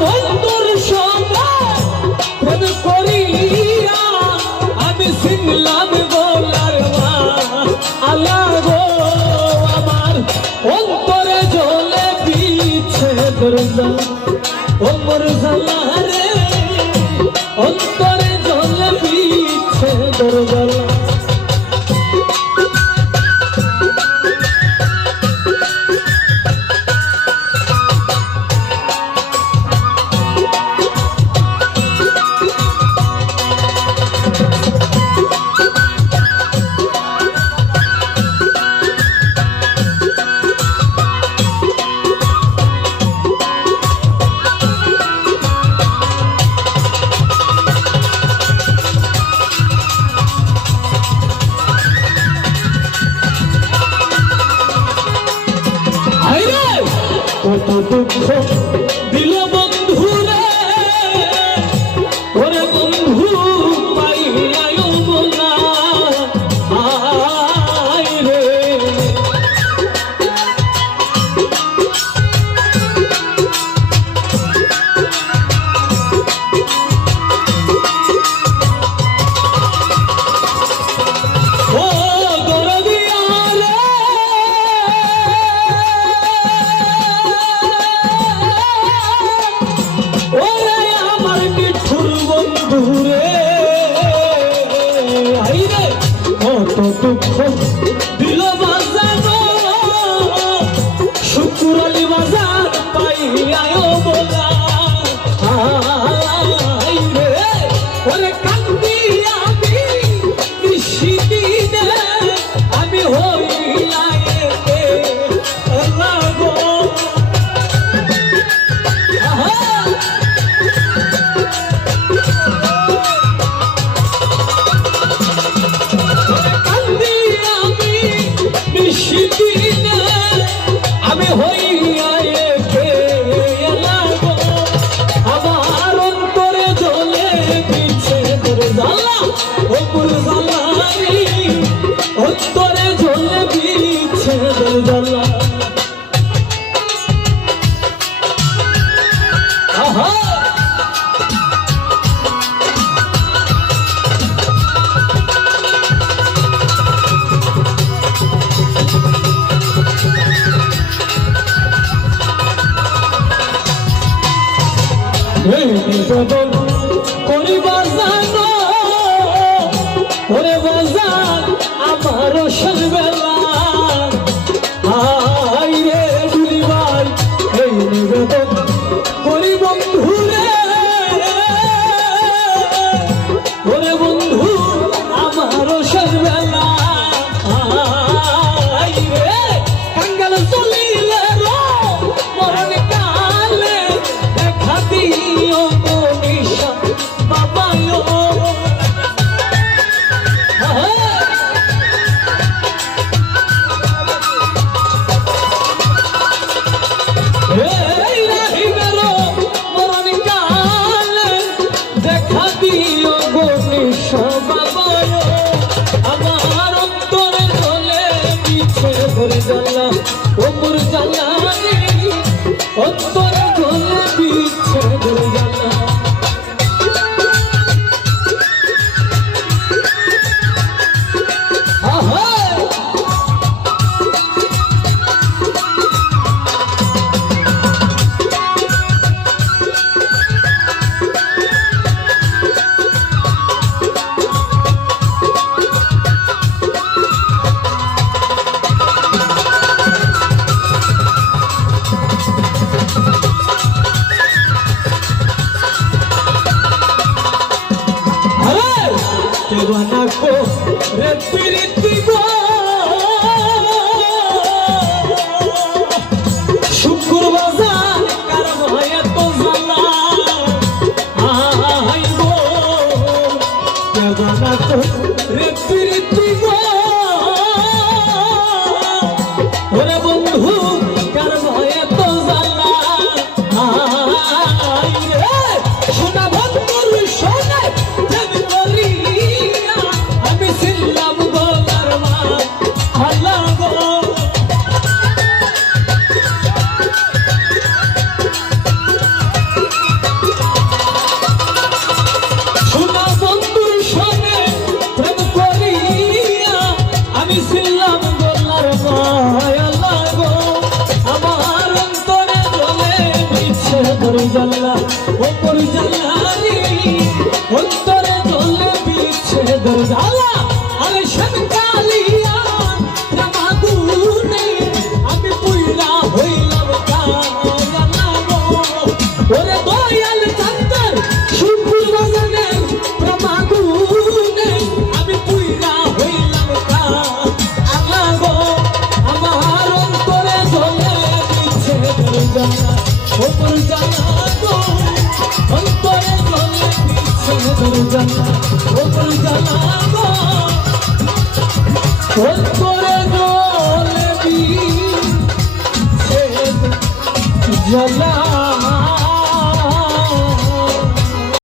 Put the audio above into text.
বন্ধুর সঙ্গে প্রেম করিয়া আমি ছিলাম গোলার আল্লাহ গো আমার অন্তরে জ্বলে বিচ্ছেদের ওমর জ্বালা রে অন্তরে জ্বলে বিচ্ছেদের জ্বালা কত দুঃখ দিল বন্ধু রে ওরে বন্ধু পাইয়ায় না আয় রে ও দরদিয়া রে দূরে আইরে কত দুঃখ দিল বাজানো শুকুরালি বাজার পাইয়ায় বলা আইরে ওরে কান্দি আমি নিশিদিনে আমি হইলাই লাগো আমি হইয়া আমার অন্তরে জ্বলে বিচ্ছেদের জ্বালা ওপর জ্বালাই অন্তরে জ্বলে বিচ্ছেদের জ্বালা আহা নিবেদন করিবা জানো ওরে বাজার আমার সবেলা আইরে দুলি ভাই এই নিবেদন করি বন্ধু রে ওরে বন্ধু আমার সবেলা আইরে কাঙ্গাল চলিলে রো মরণ কালে দেখা দিও মনীষা বাবায়ো এই রাহিবেরো মরণ জানলা ওপর জানলারি অন্তরে জ্বলে বিচ্ছেদ জ্বালা আরে শ্যামকালিয়া রামাগুনে আমি পুইরা হইলাম কালা গো ওরে দয়াল চাঁদের শিবপুর বাগানের রামাগুনে আমি পুইরা হইলাম কালা গো আমার অন্তরে জ্বলে বিচ্ছেদ জ্বালা ওপর জানলা গো অন্তরে জ্বলে বিচ্ছেদ জ্বালা ওপর